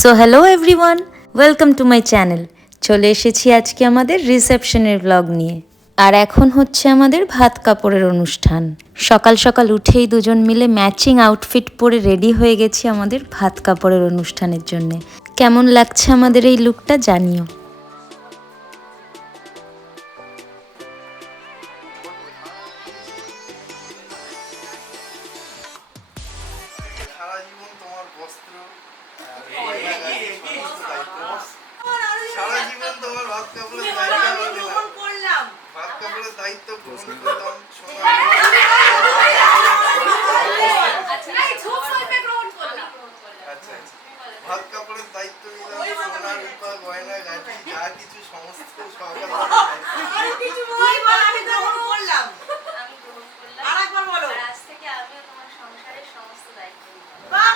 So hello everyone, welcome to my channel. চলে এসেছি আজকে আমাদের রিসেপশনের ব্লগ নিয়ে। আর এখন হচ্ছে আমাদের ভাত কাপড়ের অনুষ্ঠান। সকাল সকাল উঠেই দুজন মিলে ম্যাচিং আউটফিট পরে রেডি হয়ে গেছি আমাদের ভাত কাপড়ের অনুষ্ঠানের জন্যে। কেমন লাগছে আমাদের এই লুকটা জানিও। ভাত কাপড়ের দায়িত্ব নিলাম, সোনা রূপা গয়না গাঁটি যা কিছু সমস্ত আজ থেকে আমিও তোমার সংসারের সমস্ত দায়িত্ব নিলাম।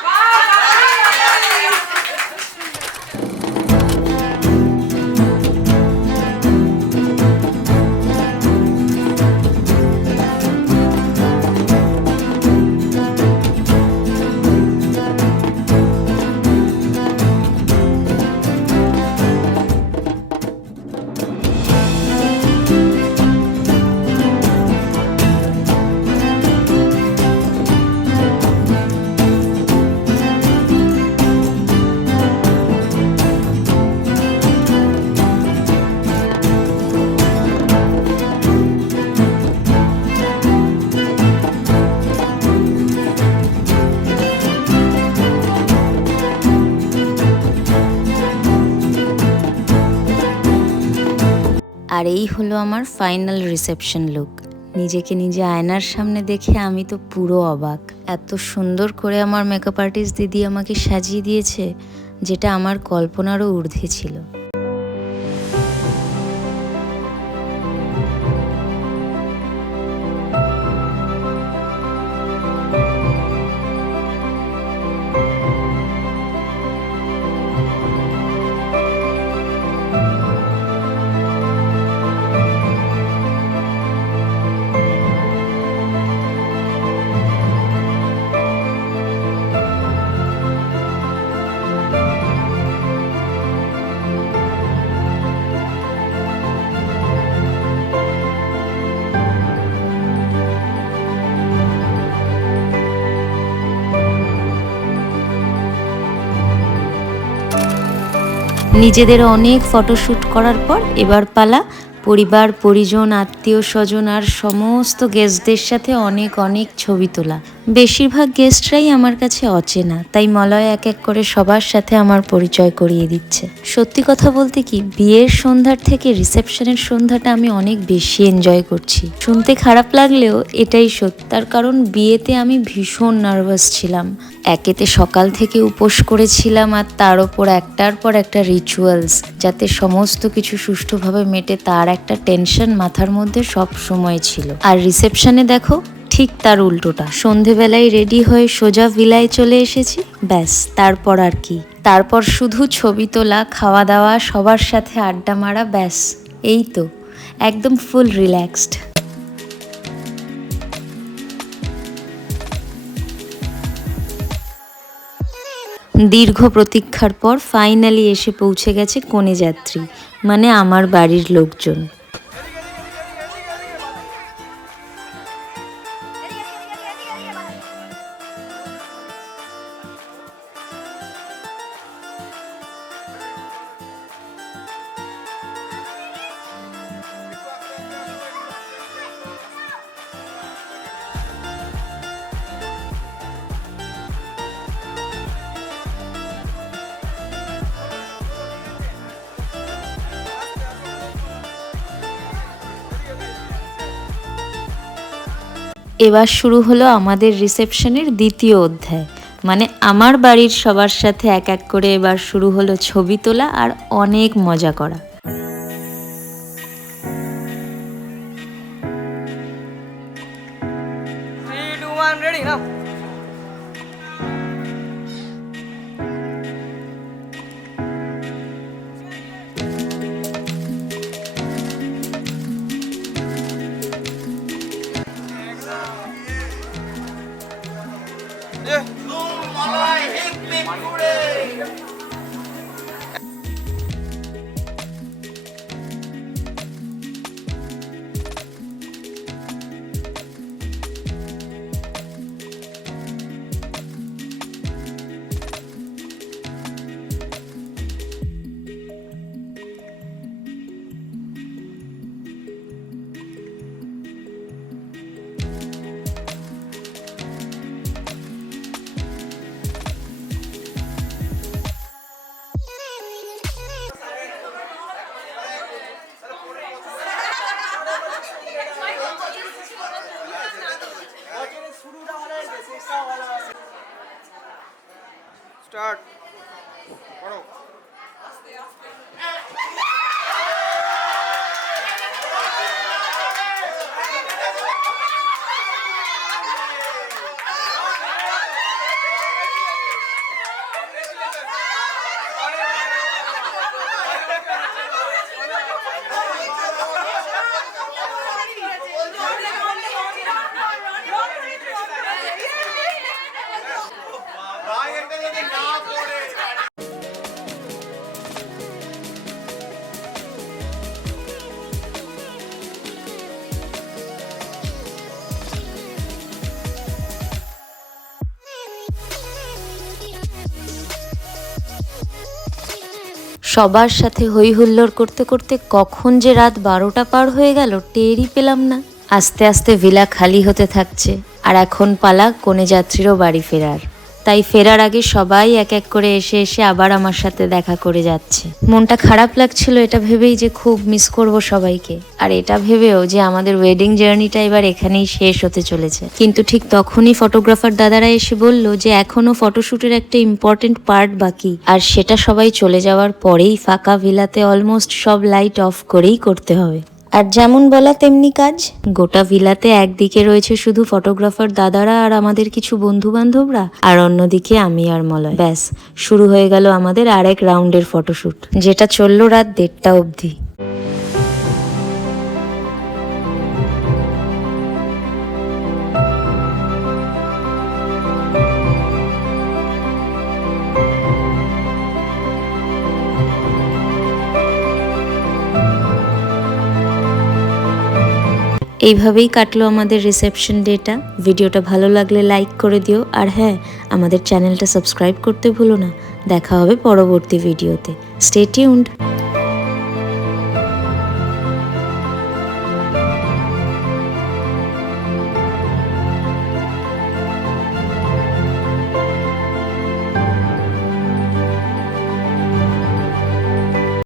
আর এই হলো আমার ফাইনাল রিসেপশন লুক। নিজেকে নিজে আয়নার সামনে দেখে আমি তো পুরো অবাক। এত সুন্দর করে আমার মেকআপ আর্টিস্ট দিদি আমাকে সাজিয়ে দিয়েছে, যেটা আমার কল্পনারও ঊর্ধ্বে ছিল। নিজেদের অনেক ফটোশ্যুট করার পর এবার পালা পরিবার পরিজন আত্মীয় স্বজন আর সমস্ত গেস্টদের সাথে অনেক অনেক ছবি তোলা। বেশিরভাগ গেস্টরাই আমার কাছে অচেনা, তাই মলয় এক এক করে সবার সাথে আমার পরিচয় করিয়ে দিচ্ছে। সত্যি কথা বলতে কি, বিয়ের সন্ধ্যার থেকে রিসেপশনের সন্ধ্যাটা আমি অনেক বেশি এনজয় করছি। শুনতে খারাপ লাগলেও এটাই সত্যি, তার কারণ বিয়েতে আমি ভীষণ নার্ভাস ছিলাম। একেতে সকাল থেকে উপোস করেছিলাম, আর তার ওপর একটার পর একটা রিচুয়ালস, যাতে সমস্ত কিছু সুষ্ঠুভাবে মেটে তার একটা টেনশন মাথার মধ্যে সব সময় ছিল। আর রিসেপশনে দেখো ঠিক তার উল্টোটা। সন্ধেবেলায় রেডি হয়ে সোজা ভিলায় চলে এসেছি, ব্যাস তারপর আর কি। তারপর শুধু ছবি তোলা, খাওয়া দাওয়া, সবার সাথে আড্ডা মারা, ব্যাস এই তো, একদম ফুল রিল্যাক্সড। দীর্ঘ প্রতীক্ষার পর ফাইনালি এসে পৌঁছে গেছে কনে যাত্রী, মানে আমার বাড়ির লোকজন। এবার শুরু হলো আমাদের রিসেপশনের দ্বিতীয় অধ্যায়, মানে আমার বাড়ির সবার সাথে এক এক করে এবার শুরু হলো ছবি তোলা আর অনেক মজা করা। 3, 2, 1, ready now. সবার সাথে হই হুল্লোড় করতে করতে কখন যে রাত 12টা পার হয়ে গেল টেরই পেলাম না। আস্তে আস্তে ভিলা খালি হতে থাকছে, আর এখন পালা কনে যাত্রীরও বাড়ি ফেরার। তাই ফেরার আগে সবাই এক এক করে এসে এসে আবার আমার সাথে দেখা করে যাচ্ছে। মনটা খারাপ লাগছিল এটা ভেবেই যে খুব মিস করব সবাইকে, আর এটা ভেবেও যে আমাদের ওয়েডিং জার্নিটা এবার এখানেই শেষ হতে চলেছে। কিন্তু ঠিক তখনই ফটোগ্রাফার দাদারা এসে বলল যে এখনো ফটোশুটের একটা ইম্পর্টেন্ট পার্ট বাকি, আর সেটা সবাই চলে যাওয়ার পরেই ফাঁকা ভিলাতে অলমোস্ট সব লাইট অফ করেই করতে হবে। আর যেমন বলা তেমনি কাজ। গোটা ভিলাতে একদিকে রয়েছে শুধু ফটোগ্রাফার দাদারা আর আমাদের কিছু বন্ধু বান্ধবরা, আর অন্যদিকে আমি আর মলয়। ব্যাস শুরু হয়ে গেল আমাদের আরেক রাউন্ডের ফটোশুট, যেটা চললো রাত 1:30 অবধি। এইভাবেই কাটলো আমাদের রিসেপশন ডেটা। ভিডিওটা ভালো লাগলে লাইক করে দিও, আর হ্যাঁ, আমাদের চ্যানেলটা সাবস্ক্রাইব করতে ভুলো না। দেখা হবে পরবর্তী ভিডিওতে। Stay tuned.